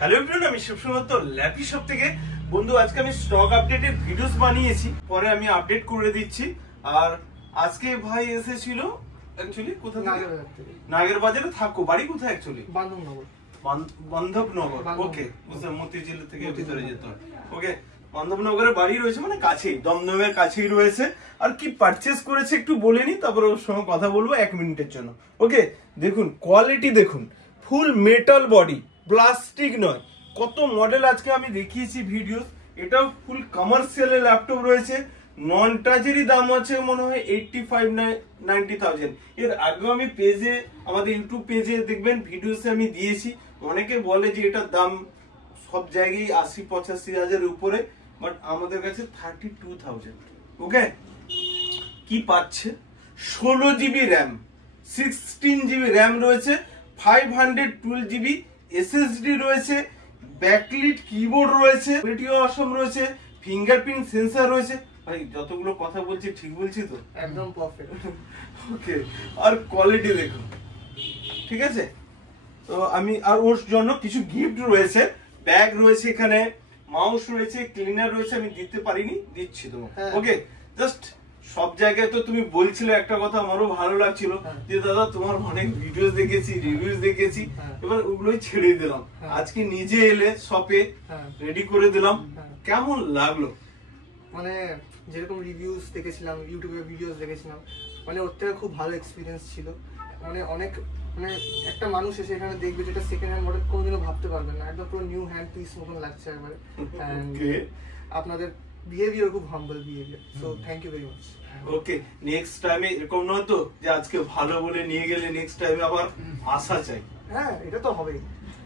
Hello everyone, আমি শিবসুমন্ত lappy shop থেকে। বন্ধু, আজকে আমি স্টক আপডেটের ভিডিওস বানিয়েছি, পরে আমি আপডেট করে দিচ্ছি। আর আজকে ভাই এসেছিল অ্যাকচুয়ালি কোথা থেকে? নাগের বাজারে। থাকো, বাড়ি কোথায় অ্যাকচুয়ালি? বান্ধবনগর। বান্ধবনগর, ওকে। বুঝলাম, মতিঝিল থেকে ভিতরে যেতে হয়। ওকে, বান্ধবনগরের বাড়ি রয়েছে, মানে কাছেই, দমদমের কাছেই রয়েছে। আর কি পারচেস করেছে একটু বলে নি, তারপর ওর সঙ্গে কথা বলবো 1 মিনিটের জন্য। ওকে, দেখুন কোয়ালিটি, দেখুন ফুল মেটাল বডি, প্লাস্টিক নয়। কত মডেল আজকে আমি দেখিয়েছি ভিডিও। এটাও ফুল কমার্শিয়াল ল্যাপটপ রয়েছে। নন টাচেরই দাম আছে মনে হয় 85-90,000। এর আগেও আমি পেজে, আমাদের ইউটিউব পেজে দেখবেন ভিডিওসে আমি দিয়েছি। অনেকে বলে যে এটার দাম সব জায়গায় 80-85 হাজারের উপরে, বাট আমাদের কাছে 32,000। ওকে, কি পাচ্ছে? 16 জিবি র্যাম, 16 জিবি র্যাম রয়েছে, 512 জিবি এসএসডি রয়েছে, ব্যাকলিট কিবোর্ড রয়েছে, ভিডিও অসম রয়েছে, ফিঙ্গারপ্রিন্ট সেন্সর রয়েছে। ভাই যতগুলো কথা বলছি ঠিক বলছি তো? একদম পারফেক্ট। ওকে, আর কোয়ালিটি দেখুন, ঠিক আছে। তো আমি আর ওর জন্য কিছু গিফট রয়েছে, ব্যাগ রয়েছে, এখানে মাউস রয়েছে, ক্লিনার রয়েছে। আমি দিতে পারিনি, দিচ্ছি তোমাকে। ওকে, জাস্ট সব জায়গায় তো তুমি বলছিলে একটা কথা, আমারও ভালো লাগছিল যে দাদা তোমার অনেক ভিডিও দেখেছি, রিভিউজ দেখেছি, এবার ওগুলোই ছেড়ে দিলাম। আজকে নিজে এলে শপে, রেডি করে দিলাম। কেমন লাগলো? মানে যেরকম রিভিউজ দেখেছিলাম, ইউটিউবে ভিডিওস দেখেছিলাম, মানে ওর থেকে খুব ভালো এক্সপিরিয়েন্স ছিল। মানে অনেক, মানে একটা মানুষ এসে এখানে দেখবে যেটা সেকেন্ড হ্যান্ড মডেল কোনোদিনও ভাবতে পারবে না। একদম পুরো নিউ হ্যান্ড পিস মতন লাগছে একবারে। আপনাদের বিহেভিয়ার খুব humble behaviour, so thank you very much. Okay, next টাইমে এরকম নয় তো যে আজকে ভালো বলে নিয়ে গেলে নেক্সট টাইমে আবার আসা চাই। হ্যাঁ, এটা তো হবেই।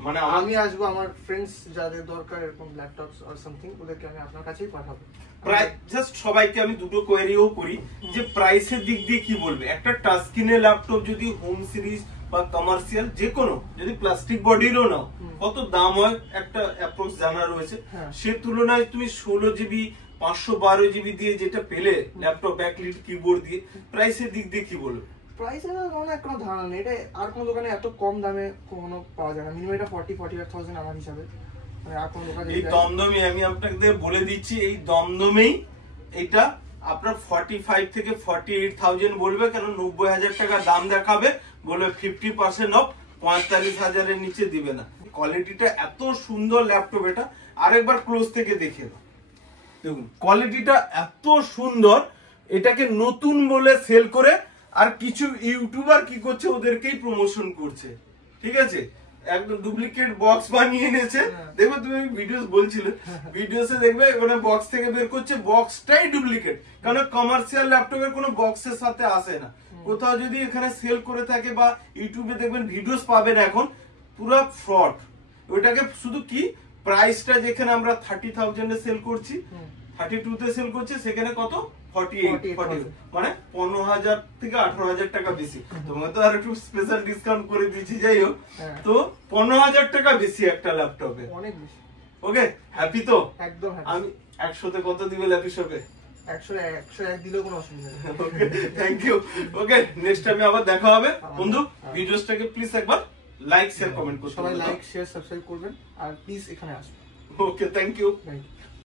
মানে আমি আসবো, আমার ফ্রেন্ডস যাদের দরকার এরকম ল্যাপটপস অর সামথিং, ওদেরকে আমি আপনার কাছেই পাঠাবো। প্রায় জাস্ট সবাইকে আমি দুটো কোয়েরিও করি যে প্রাইসের দিক দিয়ে কি বলবে। একটা টাচ স্ক্রিনের ল্যাপটপ যদি হোম সিরিজ বা কমার্শিয়াল যে কোনো, যদি প্লাস্টিক বডিরও নাও, কত দাম হয় একটা অ্যাপ্রক্স জানা রয়েছে। সে তুলনায় তুমি 16 জিবি 512 জিবি দিয়ে যেটা পেলে ল্যাপটপ, ব্যাকলিট কিবোর্ড দিয়ে, প্রাইসের দিক দিয়ে কি বলবে? প্রাইসের কোনো ধারণা নেই। এটা আর কোনো দোকানে এত কম দামে কোনো পাওয়া যায় না। মিনিমাম এটা 40-45,000 আমার হিসাবে। মানে আর কোনো দোকানে এই দমদমে, আমি আপনাদের বলে দিচ্ছি, এই দমদমেই এটা আপনার 45 থেকে 48,000 বলবে। কেন 90,000 টাকা দাম দেখাবে, বলবে 50% অফ, 45,000-এর নিচে দিবে না। কোয়ালিটিটা এত সুন্দর ল্যাপটপ, এটা আরেকবার ক্লোজ থেকে দেখে নাও। দেখুন কোয়ালিটিটা এত সুন্দর, এটাকে নতুন বলে সেল করে, আর কিছু ইউটিউবার কি করছে, ওদেরকেই প্রমোশন করছে। ঠিক আছে, একদম ডুপ্লিকেট বক্স বানিয়ে এনেছে। দেখো, তুমি ভিডিওস বলছিলে, ভিডিওসে দেখবে ওখানে বক্স থেকে বের করছে, বক্সটাই ডুপ্লিকেট। কারণ কমার্শিয়াল ল্যাপটপের কোনো বক্সের সাথে আসে না। কোথাও যদি এখানে সেল করে থাকে বা ইউটিউবে দেখবেন ভিডিওস পাবেন, এখন পুরো ফ্রড। ওইটাকে শুধু কি প্রাইসটা যেখানে আমরা 30,000 এ সেল করছি, 32 তে সেল করছি, সেখানে কত 48, মানে 15,000 থেকে 18,000 টাকা বেশি। তোমাকে তো আর একটু স্পেশাল ডিসকাউন্ট করে দিচ্ছি। যাই হোক, তো 15,000 টাকা বেশি একটা ল্যাপটপে, অনেক বেশি। ওকে, হ্যাপি তো? একদম হ্যাপি। আমি 100-তে কত দিবে ল্যাপি শপে? 101 দিলেও কোনো অসুবিধা নেই। ওকে, থ্যাংক ইউ। ওকে, নেক্সট টাইমে আবার দেখা হবে। বন্ধু, ভিডিওসটাকে প্লিজ একবার লাইক, শেয়ার, কমেন্ট করতে। সবাই লাইক, শেয়ার, সাবস্ক্রাইব করবেন, আর প্লিজ এখানে আসবেন। ওকে, থ্যাংক ইউ।